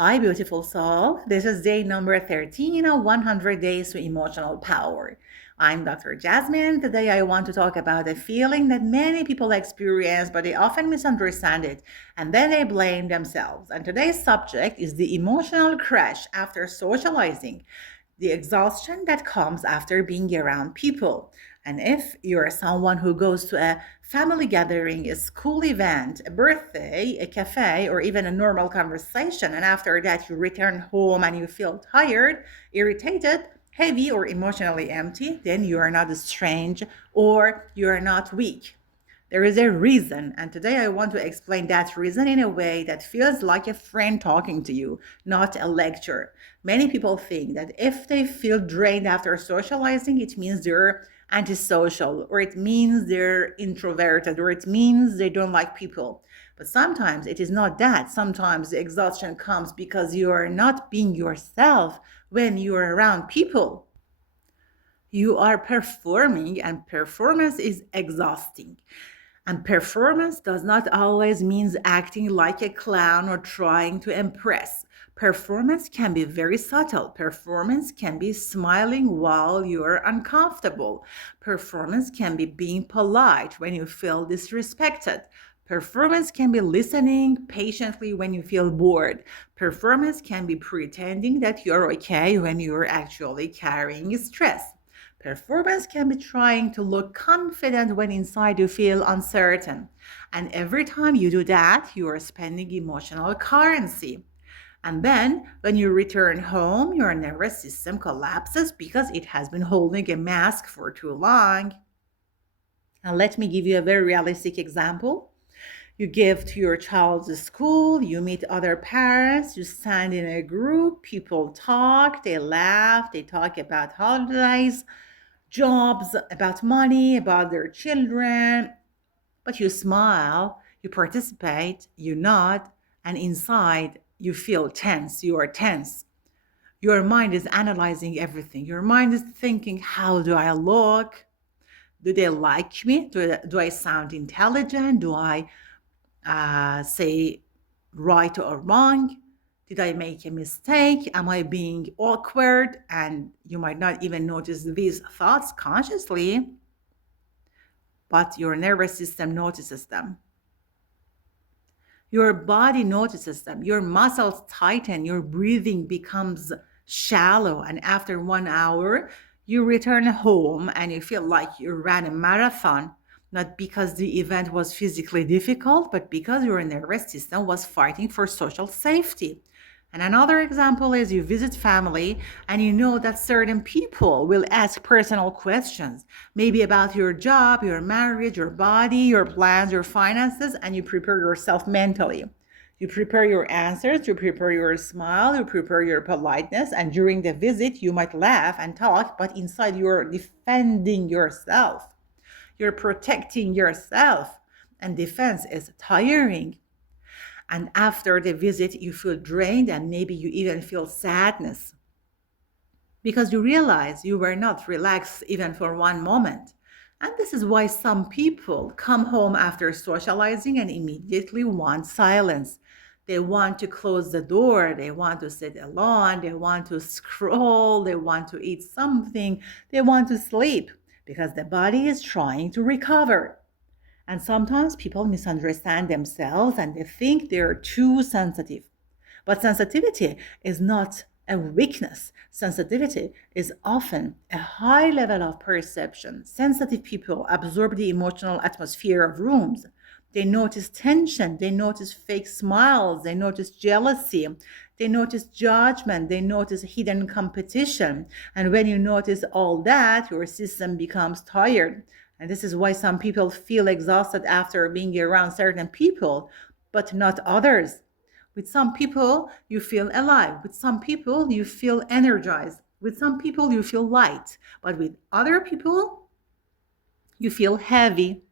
Hi, beautiful soul. This is day number 13 of 100 Days to Emotional Power. I'm Dr. Jasmine. Today, I want to talk about a feeling that many people experience, but they often misunderstand it and then they blame themselves. And today's subject is the emotional crash after socializing, the exhaustion that comes after being around people. And if you're someone who goes to a family gathering, a school event, a birthday, a cafe, or even a normal conversation, and after that you return home and you feel tired, irritated, heavy, or emotionally empty, then you are not strange or you are not weak. There is a reason, and today I want to explain that reason in a way that feels like a friend talking to you, not a lecture. Many people think that if they feel drained after socializing, it means they're antisocial, or it means they're introverted, or it means they don't like people. But sometimes it is not that. Sometimes the exhaustion comes because you are not being yourself when you are around people. You are performing, and performance is exhausting. And performance does not always mean acting like a clown or trying to impress. Performance can be very subtle. Performance can be smiling while you're uncomfortable. Performance can be being polite when you feel disrespected. Performance can be listening patiently when you feel bored. Performance can be pretending that you're okay when you're actually carrying stress. Performance can be trying to look confident when inside you feel uncertain. And every time you do that, you are spending emotional currency. And then when you return home, your nervous system collapses because it has been holding a mask for too long. And let me give you a very realistic example. You give to your child to school, you meet other parents, you stand in a group, people talk, they laugh, they talk about holidays, jobs, about money, about their children, but you smile, you participate, you nod, and inside you feel tense. You are tense. Your mind is analyzing everything. Your mind is thinking, how do I look? Do they like me? Do I sound intelligent? Do I say right or wrong? Did I make a mistake? Am I being awkward? And you might not even notice these thoughts consciously, but your nervous system notices them. Your body notices them. Your muscles tighten. Your breathing becomes shallow. And after 1 hour, you return home and you feel like you ran a marathon, not because the event was physically difficult, but because your nervous system was fighting for social safety. And another example is you visit family and you know that certain people will ask personal questions, maybe about your job, your marriage, your body, your plans, your finances, and you prepare yourself mentally. You prepare your answers, you prepare your smile, you prepare your politeness, and during the visit, you might laugh and talk, but inside you're defending yourself. You're protecting yourself, and defense is tiring. And after the visit, you feel drained and maybe you even feel sadness because you realize you were not relaxed even for one moment. And this is why some people come home after socializing and immediately want silence. They want to close the door, they want to sit alone, they want to scroll, they want to eat something, they want to sleep because the body is trying to recover. And sometimes people misunderstand themselves and they think they're too sensitive. But sensitivity is not a weakness. Sensitivity is often a high level of perception. Sensitive people absorb the emotional atmosphere of rooms. They notice tension, they notice fake smiles, they notice jealousy, they notice judgment, they notice hidden competition. And when you notice all that, your system becomes tired. And this is why some people feel exhausted after being around certain people, but not others. With some people, you feel alive. With some people, you feel energized. With some people, you feel light. But with other people, you feel heavy.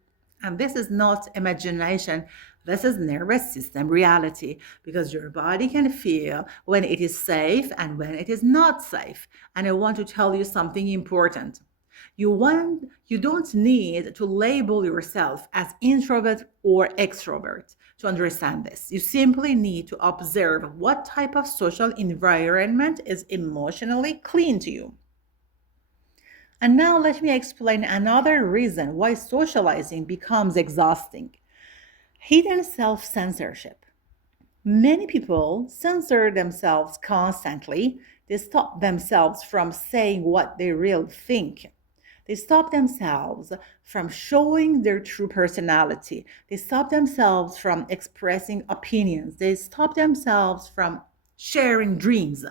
And this is not imagination. This is nervous system reality because your body can feel when it is safe and when it is not safe. And I want to tell you something important. You don't need to label yourself as introvert or extrovert. to understand this. You simply need to observe what type of social environment is emotionally clean to you. And now let me explain another reason why socializing becomes exhausting: hidden self censorship. Many people censor themselves constantly. They stop themselves from saying what they really think. They stop themselves from showing their true personality. They stop themselves from expressing opinions. They stop themselves from sharing dreams.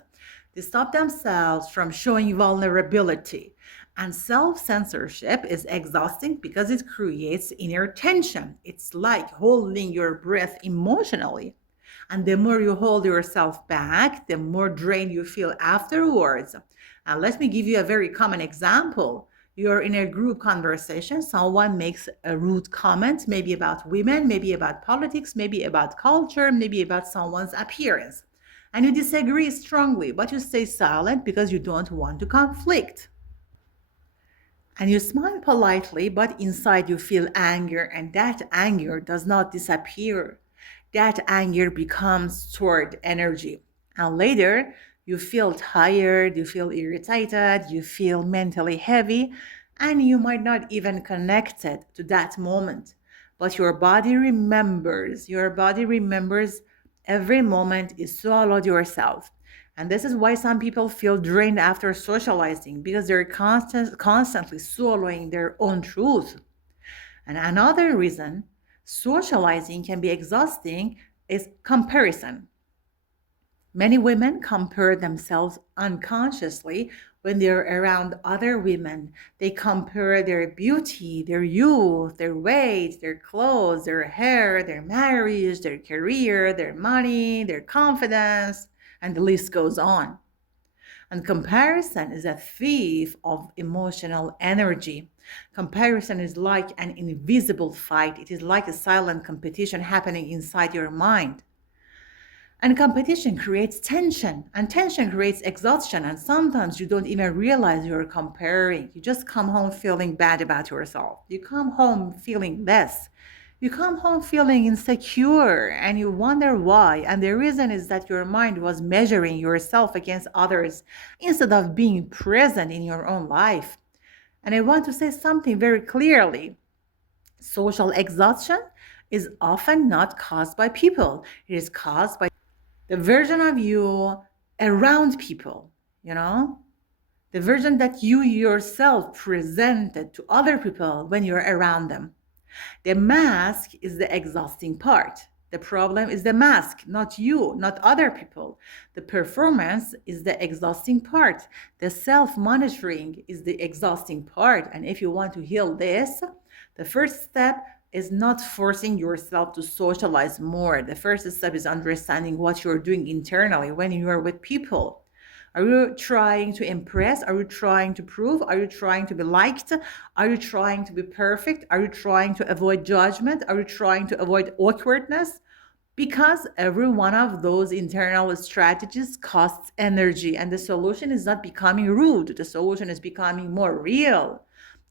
They stop themselves from showing vulnerability. And self censorship is exhausting because it creates inner tension. It's like holding your breath emotionally. And the more you hold yourself back, the more drained you feel afterwards. And let me give you a very common example. You're in a group conversation, someone makes a rude comment, maybe about women, maybe about politics, maybe about culture, maybe about someone's appearance. And you disagree strongly, but you stay silent because you don't want to conflict. And you smile politely, but inside you feel anger, and that anger does not disappear. That anger becomes stored energy. And later, you feel tired, you feel irritated, you feel mentally heavy, and you might not even connect it to that moment. But your body remembers every moment you swallowed yourself. And this is why some people feel drained after socializing because they're constantly swallowing their own truth. And another reason socializing can be exhausting is comparison. Many women compare themselves unconsciously when they're around other women. They compare their beauty, their youth, their weight, their clothes, their hair, their marriage, their career, their money, their confidence, and the list goes on. And comparison is a thief of emotional energy. Comparison is like an invisible fight, it is like a silent competition happening inside your mind. And competition creates tension, and tension creates exhaustion. And sometimes you don't even realize you're comparing. You just come home feeling bad about yourself. You come home feeling less. You come home feeling insecure and you wonder why. And the reason is that your mind was measuring yourself against others instead of being present in your own life. And I want to say something very clearly: social exhaustion is often not caused by people, it is caused by the version of you around people, you know? The version that you yourself presented to other people when you're around them. The mask is the exhausting part. The problem is the mask, not you, not other people. The performance is the exhausting part. The self monitoring is the exhausting part. And if you want to heal this, the first step is not forcing yourself to socialize more. The first step is understanding what you're doing internally when you are with people. Are you trying to impress? Are you trying to prove? Are you trying to be liked? Are you trying to be perfect? Are you trying to avoid judgment? Are you trying to avoid awkwardness? Because every one of those internal strategies costs energy, and the solution is not becoming rude. The solution is becoming more real.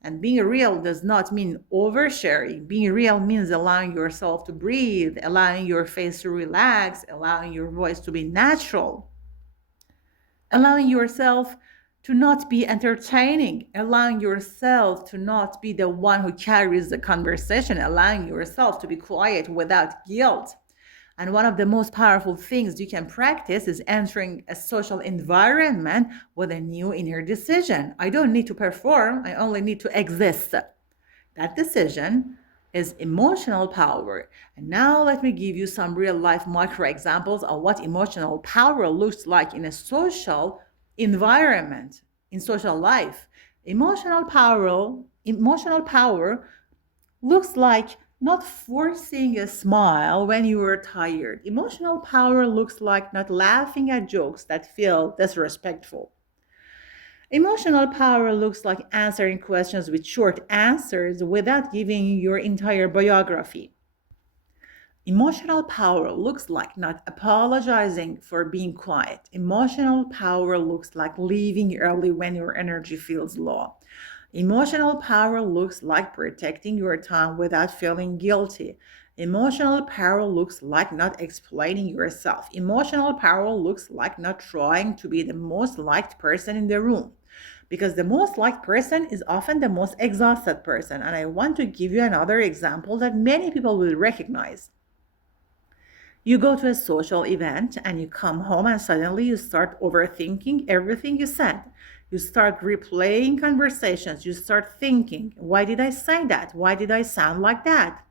And being real does not mean oversharing. Being real means allowing yourself to breathe, allowing your face to relax, allowing your voice to be natural, allowing yourself to not be entertaining, allowing yourself to not be the one who carries the conversation, allowing yourself to be quiet without guilt. And one of the most powerful things you can practice is entering a social environment with a new inner decision. I don't need to perform, I only need to exist. That decision is emotional power. And now let me give you some real life micro examples of what emotional power looks like in a social environment, in social life. Emotional power looks like not forcing a smile when you are tired. Emotional power looks like not laughing at jokes that feel disrespectful. Emotional power looks like answering questions with short answers without giving your entire biography. Emotional power looks like not apologizing for being quiet. Emotional power looks like leaving early when your energy feels low. Emotional power looks like protecting your time without feeling guilty. Emotional power looks like not explaining yourself. Emotional power looks like not trying to be the most liked person in the room. Because the most liked person is often the most exhausted person. And I want to give you another example that many people will recognize. You go to a social event and you come home and suddenly you start overthinking everything you said. You start replaying conversations. You start thinking, why did I say that? Why did I sound like that?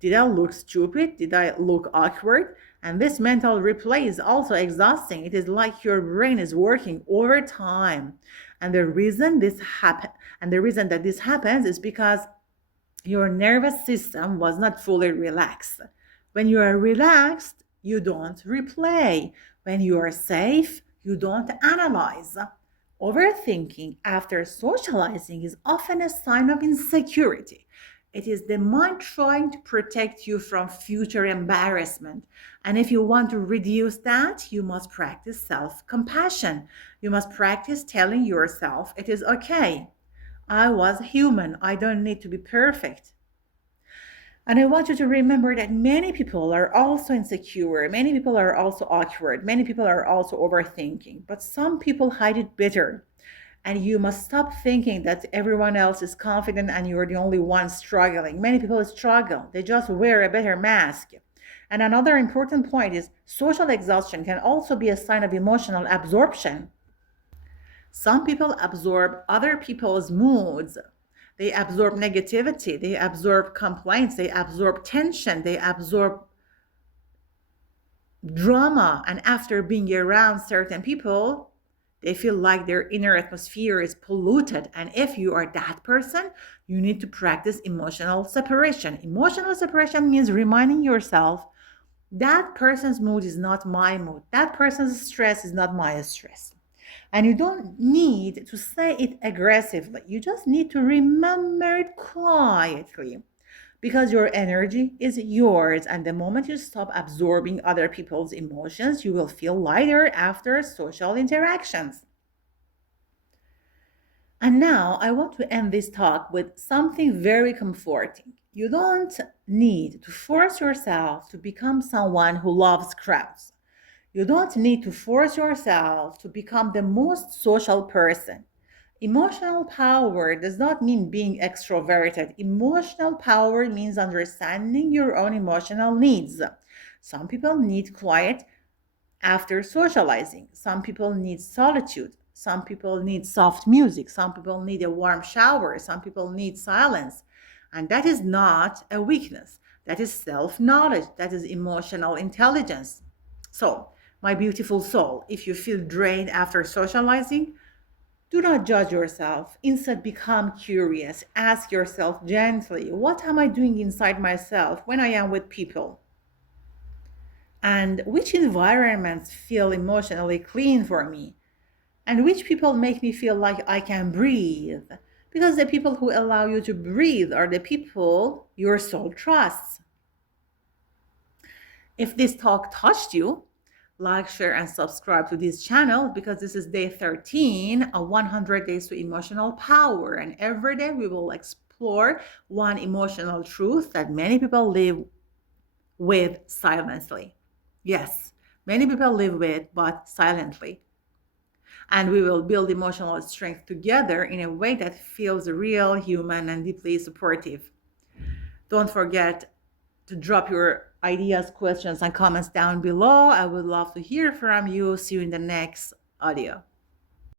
Did I look stupid? Did I look awkward? And this mental replay is also exhausting. It is like your brain is working overtime. And the reason that this happens is because your nervous system was not fully relaxed. When you are relaxed, you don't replay. When you are safe, you don't analyze. Overthinking after socializing is often a sign of insecurity. It is the mind trying to protect you from future embarrassment. And if you want to reduce that, you must practice self compassion. You must practice telling yourself it is okay. I was human. I don't need to be perfect. And I want you to remember that many people are also insecure. Many people are also awkward. Many people are also overthinking. But some people hide it better. And you must stop thinking that everyone else is confident and you're the only one struggling. Many people struggle, they just wear a better mask. And another important point is social exhaustion can also be a sign of emotional absorption. Some people absorb other people's moods. They absorb negativity, they absorb complaints, they absorb tension, they absorb drama. And after being around certain people, they feel like their inner atmosphere is polluted. And if you are that person, you need to practice emotional separation. Emotional separation means reminding yourself that person's mood is not my mood, that person's stress is not my stress. And you don't need to say it aggressively. You just need to remember it quietly because your energy is yours. And the moment you stop absorbing other people's emotions, you will feel lighter after social interactions. And now I want to end this talk with something very comforting. You don't need to force yourself to become someone who loves crowds. You don't need to force yourself to become the most social person. Emotional power does not mean being extroverted. Emotional power means understanding your own emotional needs. Some people need quiet after socializing. Some people need solitude. Some people need soft music. Some people need a warm shower. Some people need silence. And that is not a weakness. That is self knowledge. That is emotional intelligence. So, my beautiful soul, if you feel drained after socializing, do not judge yourself. Instead, become curious. Ask yourself gently, what am I doing inside myself when I am with people? And which environments feel emotionally clean for me? And which people make me feel like I can breathe? Because the people who allow you to breathe are the people your soul trusts. If this talk touched you, like, share, and subscribe to this channel because this is day 13 of 100 Days to Emotional Power. And every day we will explore one emotional truth that many people live with silently. Yes, many people live with, but silently. And we will build emotional strength together in a way that feels real, human, and deeply supportive. Don't forget to drop your ideas, questions, and comments down below. I would love to hear from you. See you in the next audio.